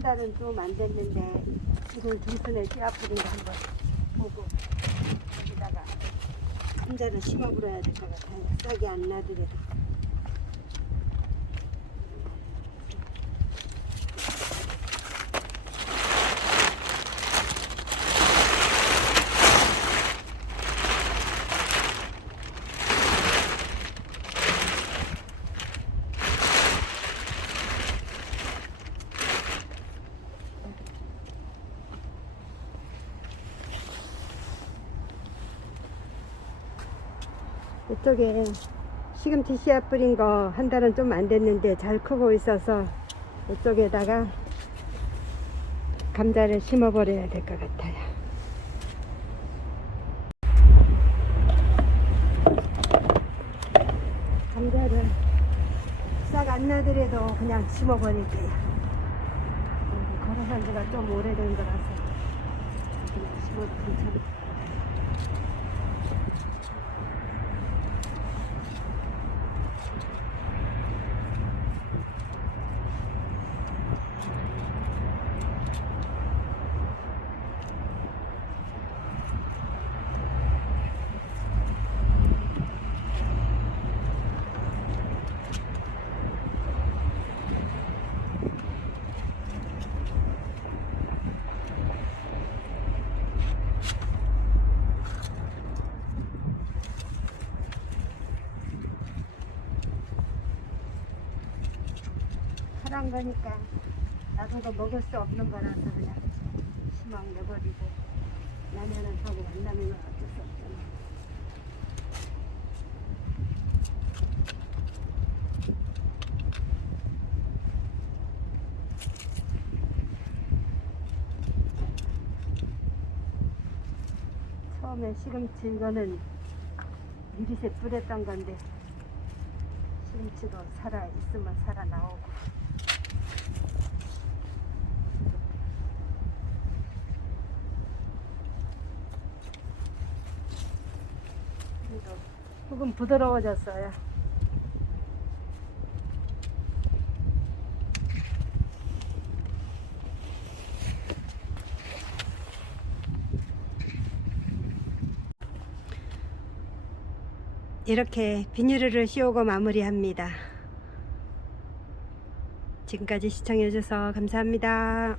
달은 좀 안 됐는데 이걸 중순에 씨앗 뿌린 거 한번 보고 여기다가 감자를 심어버려야 될 것 같아요. 싹이 안 나더라도. 이쪽에 시금치 씨앗 뿌린 거 한 달은 좀 안 됐는데 잘 크고 있어서 이쪽에다가 감자를 심어 버려야 될 것 같아요. 감자를 싹 안 나더라도 그냥 심어 버릴게요. 여기 걸어산 지가 좀 오래된 거라서 그냥 심어도 괜찮아요. 파란 거니까 나중에 먹을 수 없는 거라서 그냥 희망 내버리고 라면은 하고 만나면 어쩔 수 없잖아. 처음에 시금치 이거는 미리새 뿌렸던 건데 시금치도 살아 있으면 살아 나오고 그래도 조금 부드러워졌어요. 이렇게 비닐을 씌우고 마무리합니다. 지금까지 시청해주셔서 감사합니다.